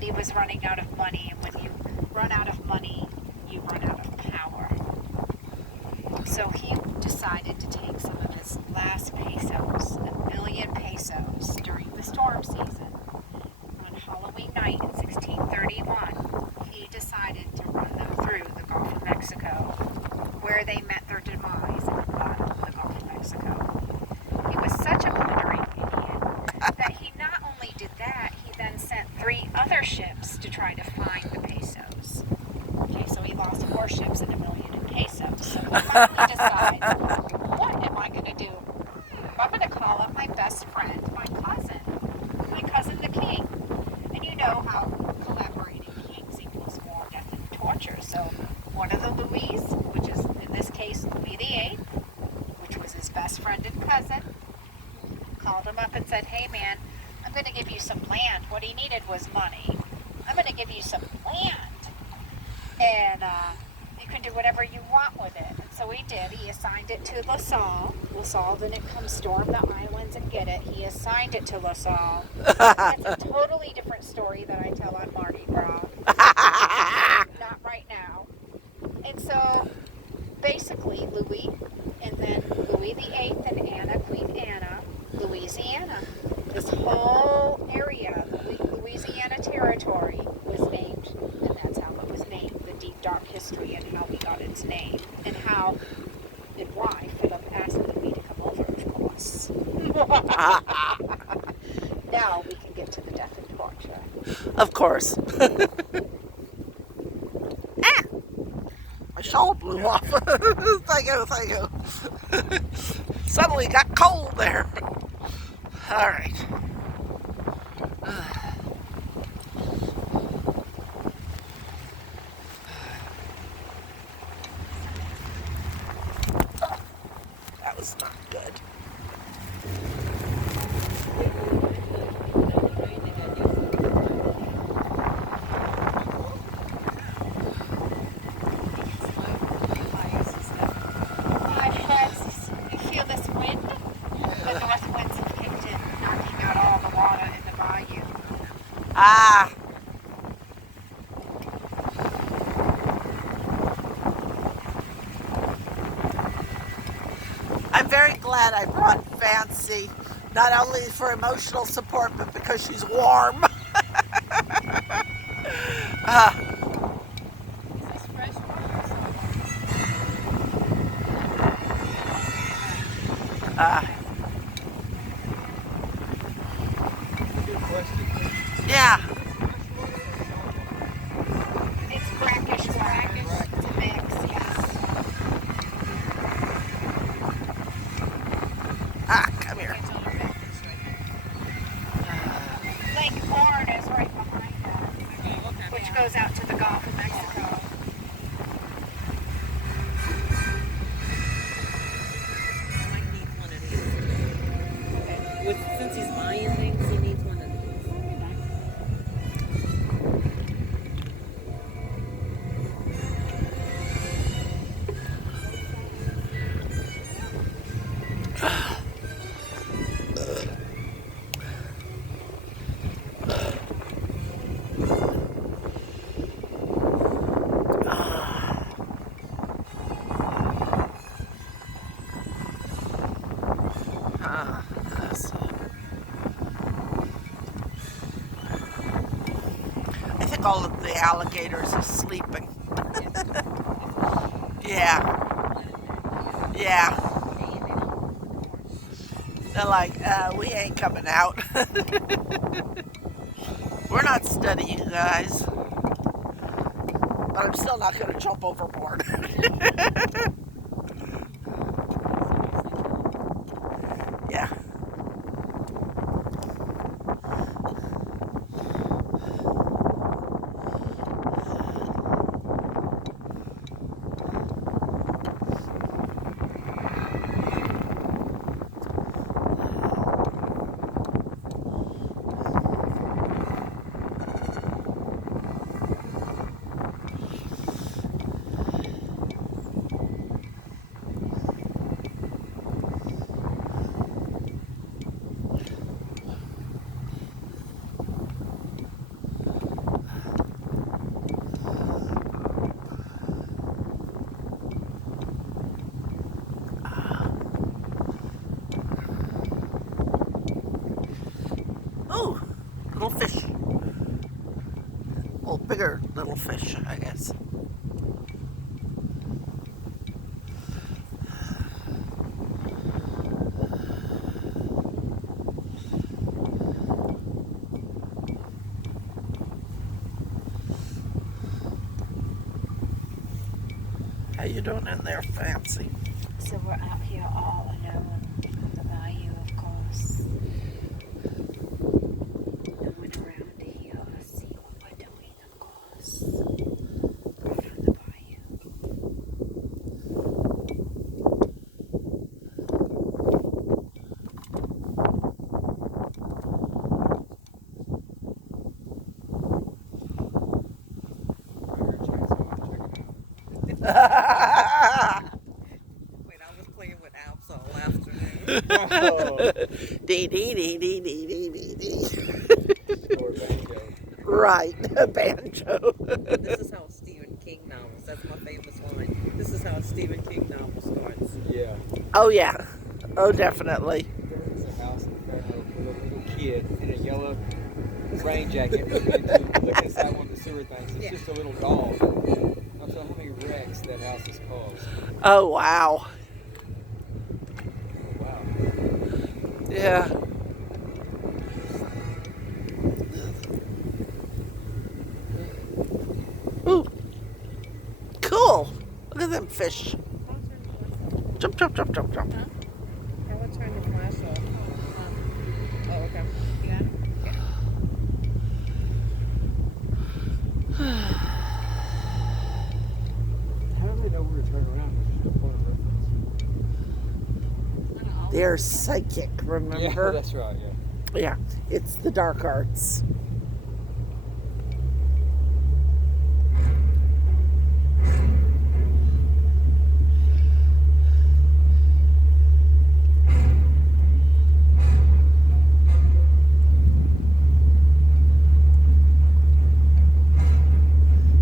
He was running out of money, and when you run out of money, you run out of power. So he decided to take some of his last pesos, 1,000,000 pesos, during the storm season. On Halloween night in 1631, he decided to run them through the Gulf of Mexico, where they met their demise in the bottom of the Gulf of Mexico. He was such a blundering idiot that he not only did that, he then sent 3 other ships to try to find the pesos. Okay, so he lost 4 ships and 1,000,000 in pesos. So he finally decides, what am I going to do? I'm going to call up my best friend, my cousin the king. And you know how collaborating kings equals more death and torture. So one of the Louis, which is in this case Louis VIII, which was his best friend and cousin, called him up and said, hey man, I'm going to give you some land. What he needed was money. I'm going to give you some land. And you can do whatever you want with it. And so he did. He assigned it to La Salle. La Salle didn't come storm the islands and get it. He assigned it to La Salle. That's a totally different story that I tell on Mardi Gras. Not right now. And so basically Louis, and then Louis VIII and Anna, Queen Anna, Louisiana. This whole area, Louisiana Territory, was named, and that's how it was named, the deep dark history and how we got its name, and how and why Philip asked Louis to come over, of course. Now we can get to the death and torture. Of course. My shawl blew off. Thank you. Suddenly got cold there. All right. That was not good. Ah. I'm very glad I brought Fancy, not only for emotional support, but because she's warm. Yeah. It's brackish water. It's a mix, yes. Come here. Lake Horn is right behind us, which goes out to the Gulf of Mexico. I need one of these. think all of the alligators are sleeping. Yeah. Yeah. They're like, we ain't coming out. We're not studying, guys. But I'm still not going to jump overboard. Yeah. Ooh, little fish. Well, bigger little fish, I guess. How you doing in there, Fancy? So we're out here all alone on the bayou, of course. No one around here. See what we're doing, of course. Right on the bayou. Wait, I was playing with apps all afternoon. Dee dee dee dee dee dee dee dee. Or banjo. Right, a banjo. This is how Stephen King novels, that's my famous line. This is how a Stephen King novel starts. Yeah. Oh yeah, oh definitely. There's a house in Fairhope with a little kid in a yellow rain jacket looking inside one of the sewer things. It's just a little dog. I'm sorry, how many wrecks that house has caused. Oh wow. Wow. Yeah. Ooh. Cool. Look at them fish. Jump, jump, jump, jump, jump. I will turn the flash off. Oh, okay. You got it? How do they know where to turn around? It's just a point of reference. They're psychic, remember? Yeah, that's right, yeah. Yeah, it's the dark arts.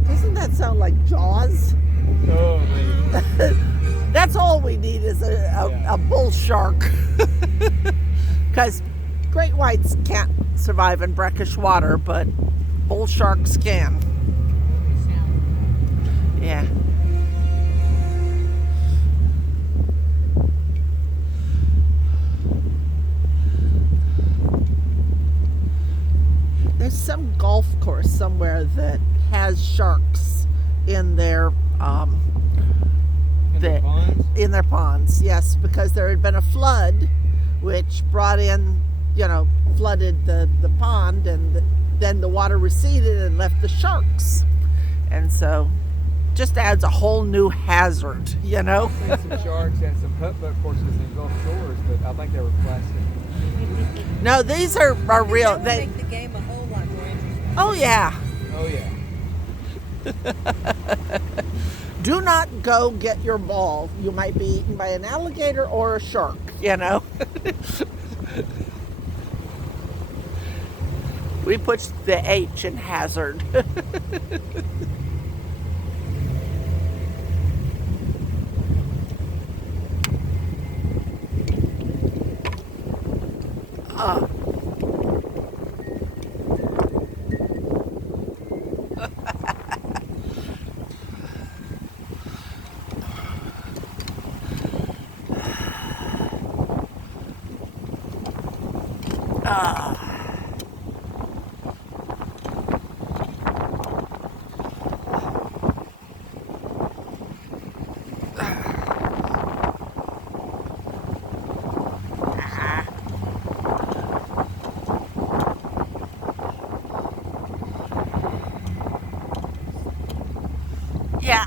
Doesn't that sound like Jaws? Oh, man. That's all we need is a bull shark. Because great whites can't survive in brackish water, but bull sharks can. Yeah. There's some golf course somewhere that has sharks in their In the ponds? in their ponds. Yes, because there had been a flood, which brought in, flooded the pond, and then the water receded and left the sharks, and so just adds a whole new hazard. I've seen some sharks and some putt-putt courses in Gulf Shores, but I think they were plastic. No, these are real. That would make the game a whole lot more interesting. Oh yeah. Oh, yeah. Do not go get your ball. You might be eaten by an alligator or a shark, We put the H in hazard. Yeah,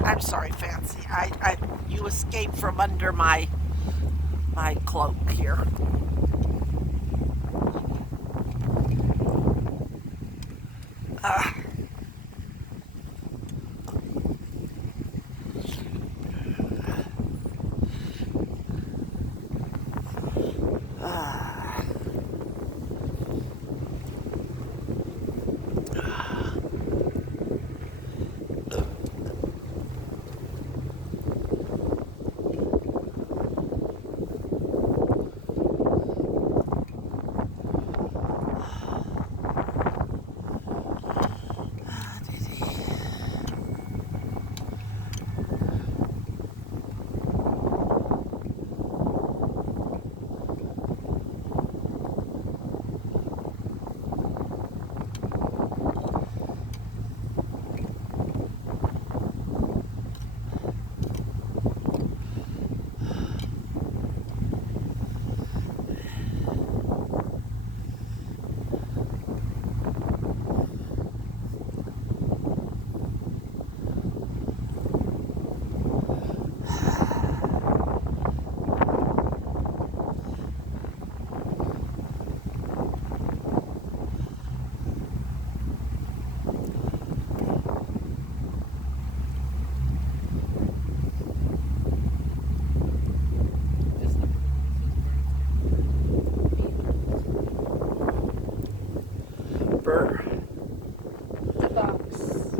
I'm sorry, Fancy. You escaped from under my cloak here. Uh, Burr. The box. As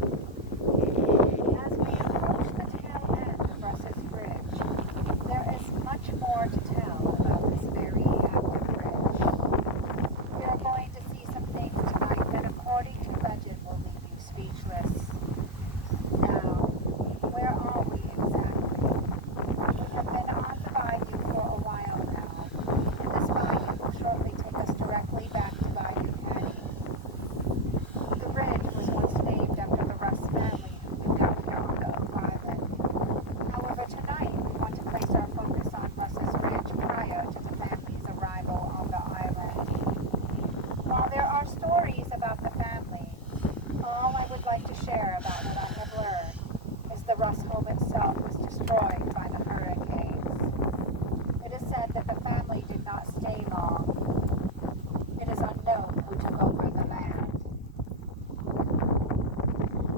we approach the tail end of Russ's Bridge, there is much more to tell about this very active bridge. We are going to see some things tonight that, according to legend, will leave you speechless. Now, where are we exactly? We have been on the bayou for a while now, and this bayou will shortly take us directly back to Bayou Canyon. The bridge was once named after the Russ family who lived out here on the Oak Island. However, tonight we want to place our focus on Russ's Bridge prior to the family's arrival on the island. While there are stories about the family, all I would like to share about what I have learned is the Russ home itself was destroyed by the hurricanes. It is said that the family did not stay long. It is unknown who took over the land.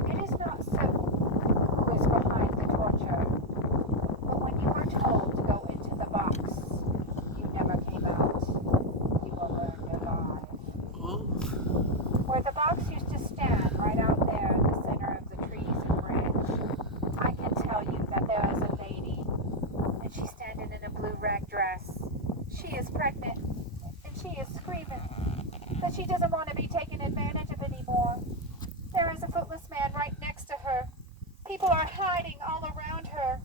It is not certain who is behind the torture, but when you were told to go into the box, you never came out. You were burned alive. Where the box used to stand, right out there in the center of the trees and bridge, I can tell you that there is a lady, and she's standing in a blue rag dress. She is pregnant, and she is screaming that she doesn't want to be taken advantage of anymore. There is a footless man right next to her. People are hiding all around her.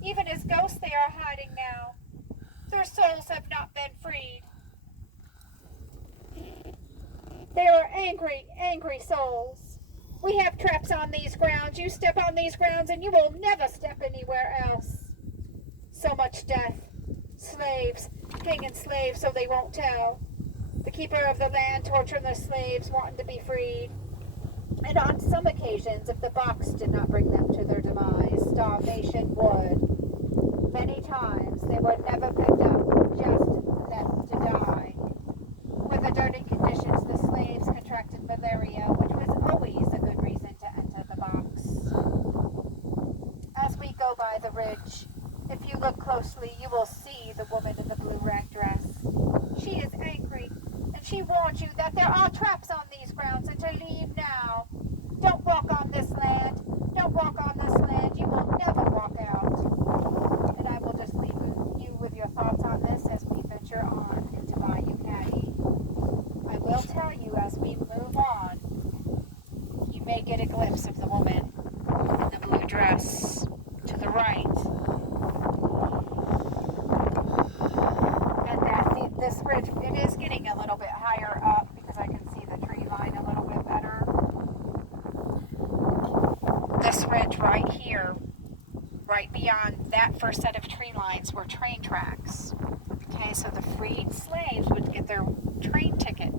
Even as ghosts they are hiding now. Their souls have not been freed. They are angry, angry souls. We have traps on these grounds. You step on these grounds and you will never step anywhere else. So much death. Slaves, hanging slaves so they won't tell. The keeper of the land torturing the slaves wanting to be freed. And on some occasions, if the box did not bring them to their demise, starvation would. Many times they were never picked up, just left to die. With the dirty conditions, the slaves contracted malaria, which was always a good reason to enter the box. As we go by the ridge, if you look closely, you will see the woman in the blue rag dress. She is angry, and she warns you that there are traps on these grounds and to leave now. Don't walk on this land. Don't walk on this land. You will never walk out. And I will just leave you with your thoughts on this as we venture on into Bayou Canyon. I will tell you as we move on, you may get a glimpse of the woman in the blue dress to the right. And that this ridge, it is getting a little bit higher first set of tree lines were train tracks. Okay, so the freed slaves would get their train ticket.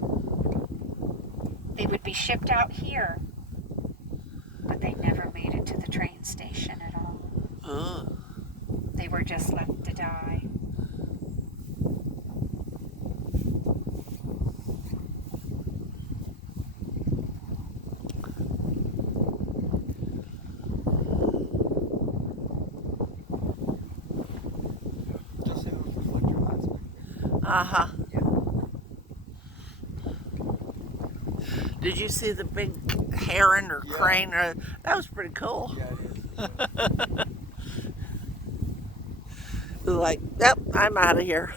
They would be shipped out here, but they never made it to the train station at all. They were just left to die. Just see those reflector lights back there. Uh-huh. Yeah. Did you see the big heron or Yeah. crane? That was pretty cool. Yeah, it is. It was like, yep, I'm out of here.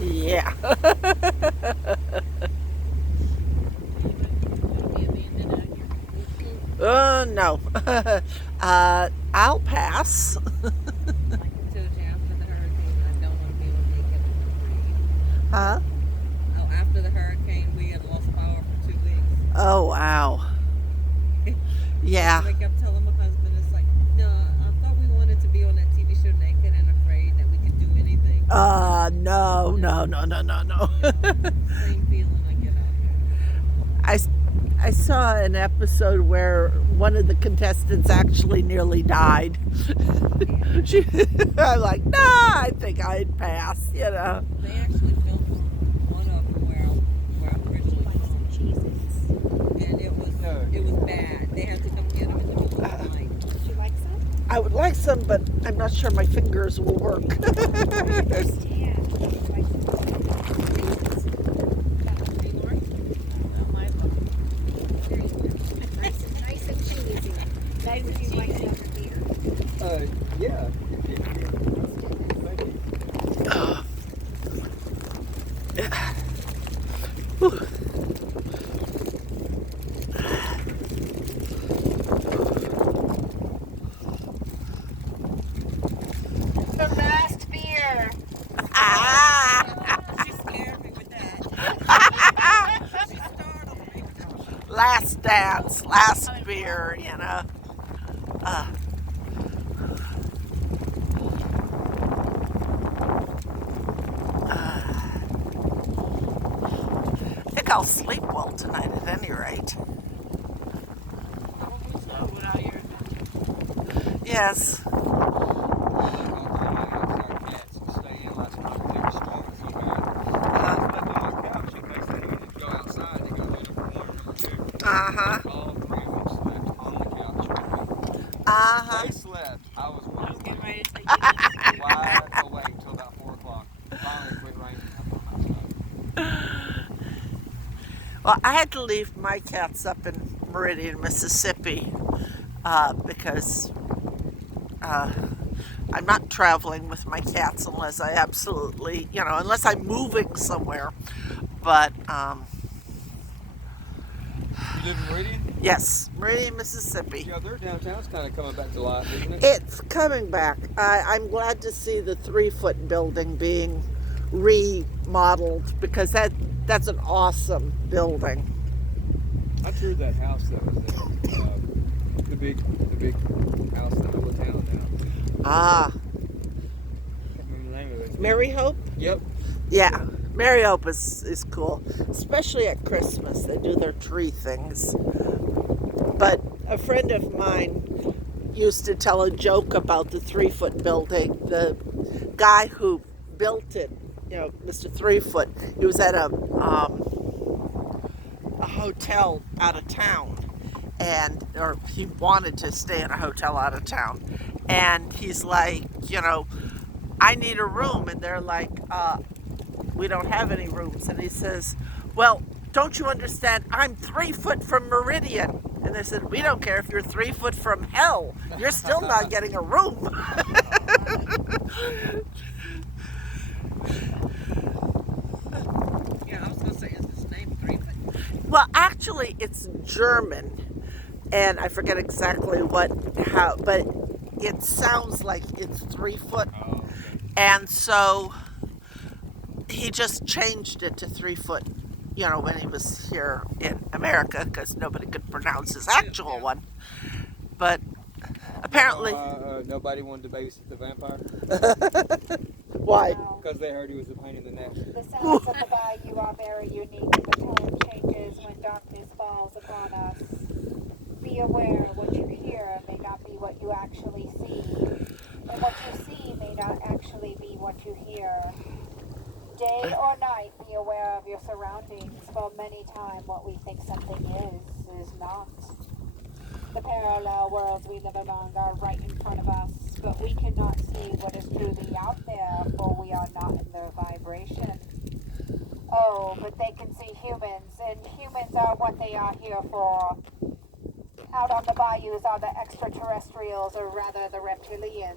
Yeah. No. I'll pass. Like I told you after the hurricane, I don't want to be able to make it in the free. Huh? Oh, after the hurricane, we had lost power for 2 weeks. Oh, wow. Yeah. So I kept telling my husband, it's like, no, I thought we wanted to be on that TV show Naked and Afraid, that we could do anything. No. Same feeling I get out here. I saw an episode where one of the contestants actually nearly died. I'm like, nah, I think I'd pass, They actually filmed one of them where I'm originally from. And it was bad. They had to come get him in the middle of the night. Would you like some? I would like some, but I'm not sure my fingers will work. Understand. Would you like some? Any more? Nice and cheesy. Nice and cheesy. Like some beer. Yeah. The last beer. She scared me with that. She startled me. Last dance, last beer, I think I'll sleep well tonight at any rate. Yes. Uh-huh. All three of them slept on the couch. Uh-huh. They slept. I was Getting ready to take wide awake until about 4 o'clock. Finally quit raining. I thought Well, I had to leave my cats up in Meridian, Mississippi, because I'm not traveling with my cats unless I absolutely, unless I'm moving somewhere. But, you live in Meridian? yes, Meridian, Mississippi. Yeah, their downtown's kind of coming back to life, isn't it? It's coming back. I'm glad to see the 3-foot building being remodeled because that's an awesome building. I toured that house that was there. The big house in the middle of town now. Ah, I can't remember the name of it. Mary Hope? Yep. Yeah, Mary Hope is cool, especially at Christmas. They do their tree things. But a friend of mine used to tell a joke about the 3-foot building. The guy who built it, Mr. 3-foot, he was at a hotel out of town, or he wanted to stay in a hotel out of town, And he's like, I need a room. And they're like, we don't have any rooms. And he says, well, don't you understand? I'm 3 foot from Meridian. And they said, we don't care if you're 3 foot from hell. You're still not getting a room. Yeah, I was gonna say, is his name 3 foot? Well, actually, it's German. And I forget exactly but it sounds like it's 3 foot. Oh, And so he just changed it to 3 foot, when he was here in America, because nobody could pronounce his actual one. But apparently, nobody wanted to babysit the vampire why? because they heard he was a pain in the neck. The sounds of the bayou are very unique. The tone changes when darkness falls upon us. Be aware what you hear may not be what you actually see, and what you see may not actually be what you hear. Day or night, be aware of your surroundings, for many times what we think something is not. The parallel worlds we live among are right in front of us, but we cannot see what is truly out there, for we are not in their vibration. Oh, but they can see humans, and humans are what they are here for. Out on the bayous are the extraterrestrials, or rather the reptilians.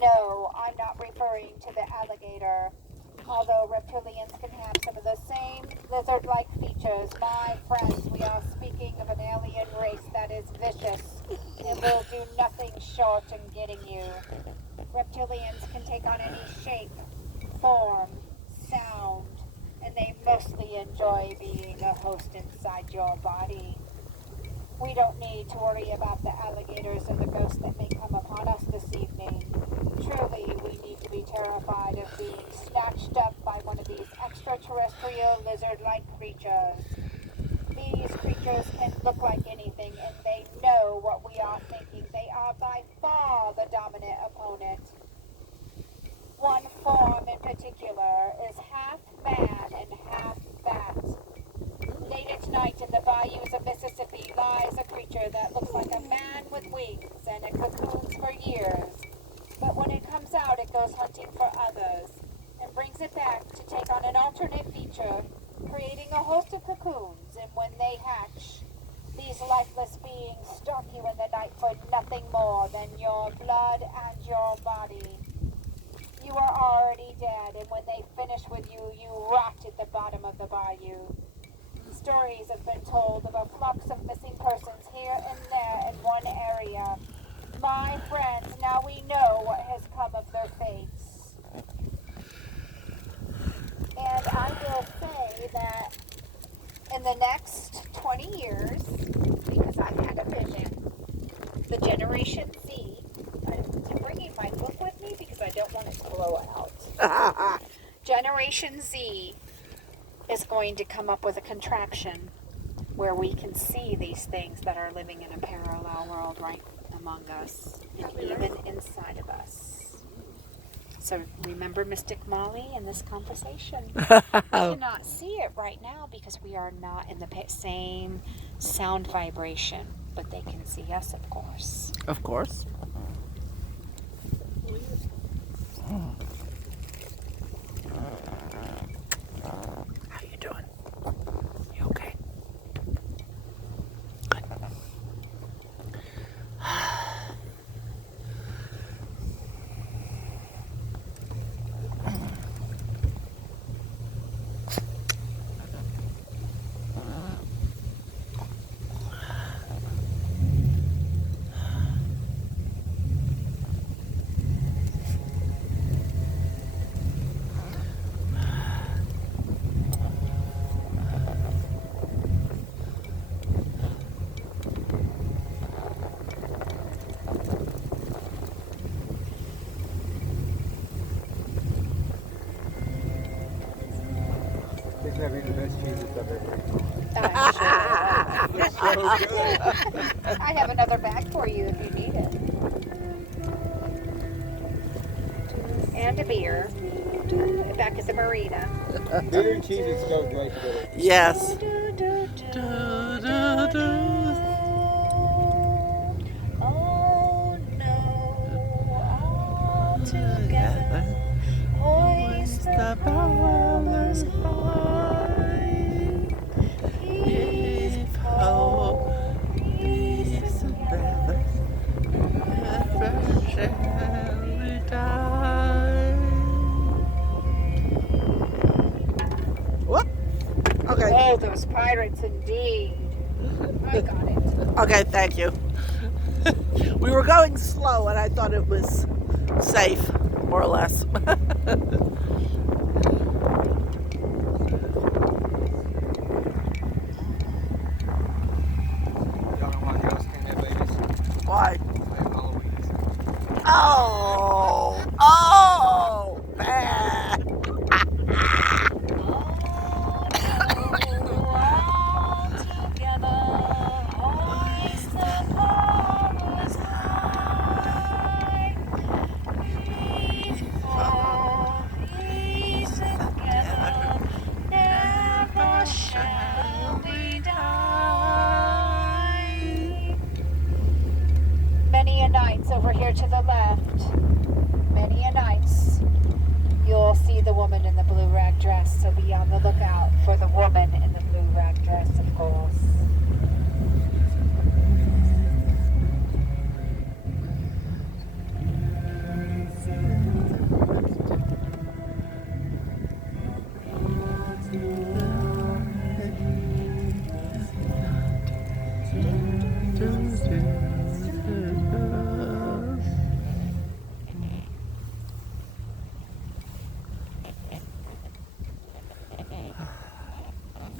No, I'm not referring to the alligator. Although reptilians can have some of the same lizard-like features, my friends, we are speaking of an alien race that is vicious and will do nothing short in getting you. Reptilians can take on any shape, form, sound, and they mostly enjoy being a host inside your body. We don't need to worry about the alligators or the ghosts that may come upon us this evening. Truly, we need to be terrified of being snatched up by one of these extraterrestrial lizard-like creatures. These creatures can look like anything, and they know what we are thinking. They are by far the dominant opponent. One form in particular is half man and half bat. Late at night in the bayous of Mississippi lies a creature that looks like a man with wings and in cocoons for years. But when it comes out, it goes hunting for others and brings it back to take on an alternate feature, creating a host of cocoons. And when they hatch, these lifeless beings stalk you in the night for nothing more than your blood and your body. You are already dead, and when they finish with you, you rot at the bottom of the bayou. Stories have been told of a flux of missing persons here and there in one area. My friends, now we know what has come of their fates. And I will say that in the next 20 years, because I've had a vision, the Generation Z, I'm bringing my book with me because I don't want it to blow out. Generation Z is going to come up with a contraction where we can see these things that are living in a parallel world right among us and even inside of us. So remember Mystic Molly in this conversation. We cannot see it right now because we are not in the same sound vibration, but they can see us, of course. Of course. How you doing? You okay? Good. These might be the best cheeses I've ever eaten. I'm They're so good. sure. I have another bag for you if you need it. And a beer. Back at the marina. Beer and cheeses go great together. Yes. the powers high. If hope, peace, and breath never shall we die. Whoop. Okay. Oh, those pirates indeed. I got it. Okay, thank you. We were going slow and I thought it was safe, more or less. Y'all know why girls can't have babies? Why? They have Halloween. Oh, oh, bad. Many a nights over here to the left, many a nights, you'll see the woman in the blue rag dress, so be on the lookout for the woman in the blue rag dress, of course.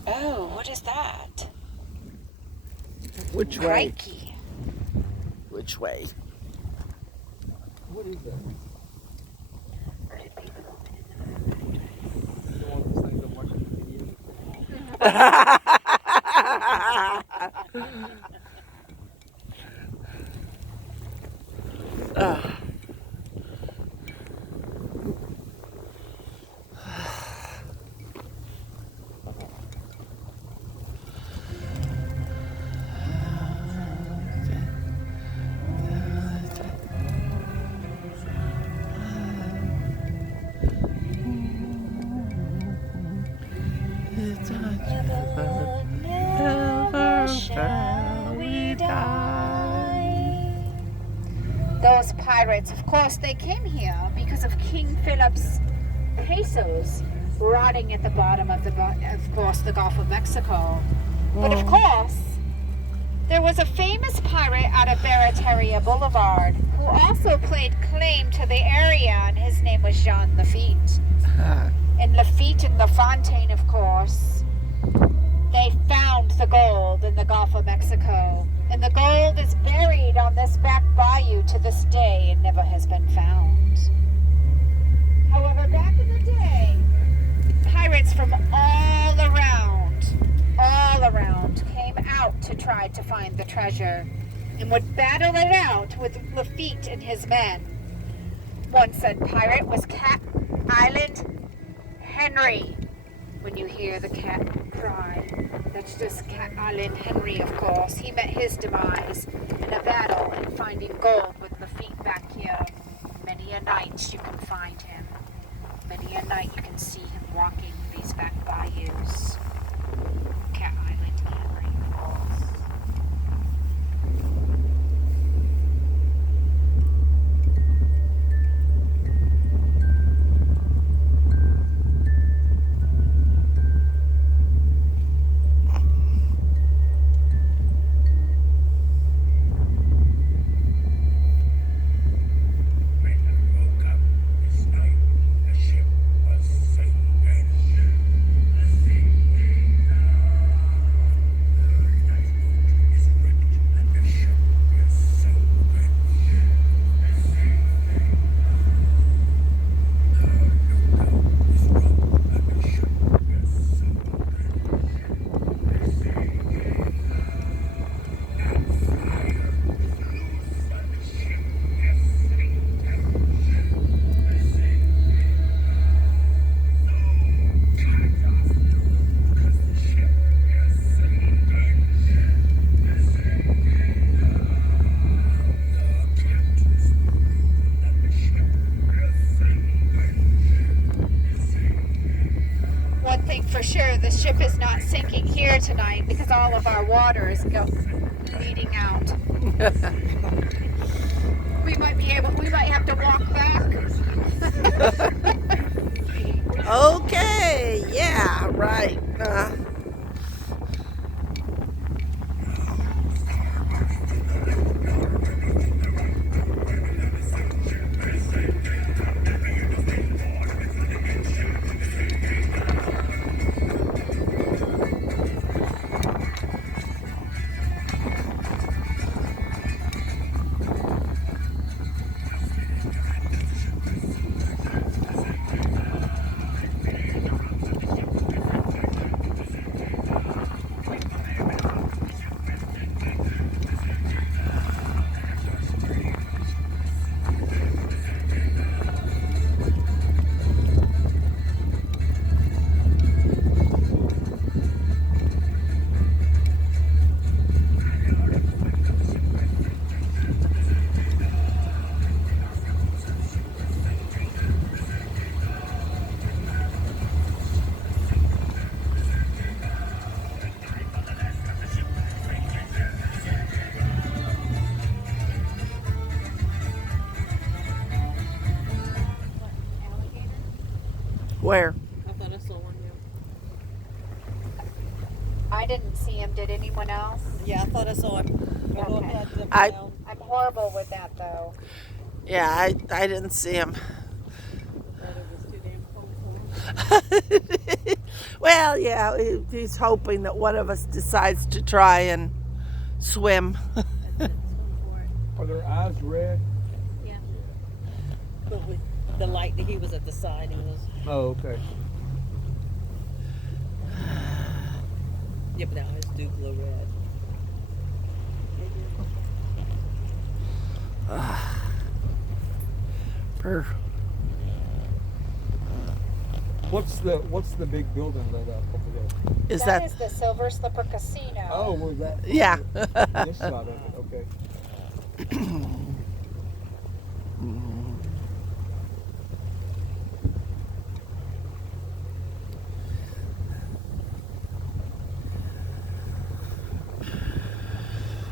Oh, what is that? Which way? Crikey. Which way? What is that? It's one of those things I'm watching the video. Never shall we die. Those pirates, of course, they came here because of King Philip's pesos rotting at the bottom of the Gulf of Mexico. But of course, there was a famous pirate out of Barataria Boulevard who also played claim to the area, and his name was Jean Lafitte. And Lafitte and LaFontaine, of course, they found the gold in the Gulf of Mexico. And the gold is buried on this back bayou to this day and never has been found. However, back in the day, pirates from all around came out to try to find the treasure and would battle it out with Lafitte and his men. One said pirate was Cat Island Henry. When you hear the cat cry, that's just Cat Island Henry, of course. He met his demise in a battle and finding gold with Lafitte back here. Many a night you can find him. Many a night you can see him walking these back bayous. Cat Island Henry, of course. ship is not sinking here tonight because all of our water is leading out. We might have to walk back. Okay, yeah, right. Where? I thought I saw one. I didn't see him. Did anyone else? Yeah, I thought I saw him. Okay. I- I'm horrible with that though. Yeah, I didn't see him. Thought it was too damn cold for him. Well, yeah, he's hoping that one of us decides to try and swim. Are their eyes red? But with the light that he was at the side, he was. Oh, okay. Yeah, but the eyes do glow red. Per- What's the big building lit up over there? Is That that? is the Silver Slipper Casino. Oh, was that? Yeah. This side of it. Okay.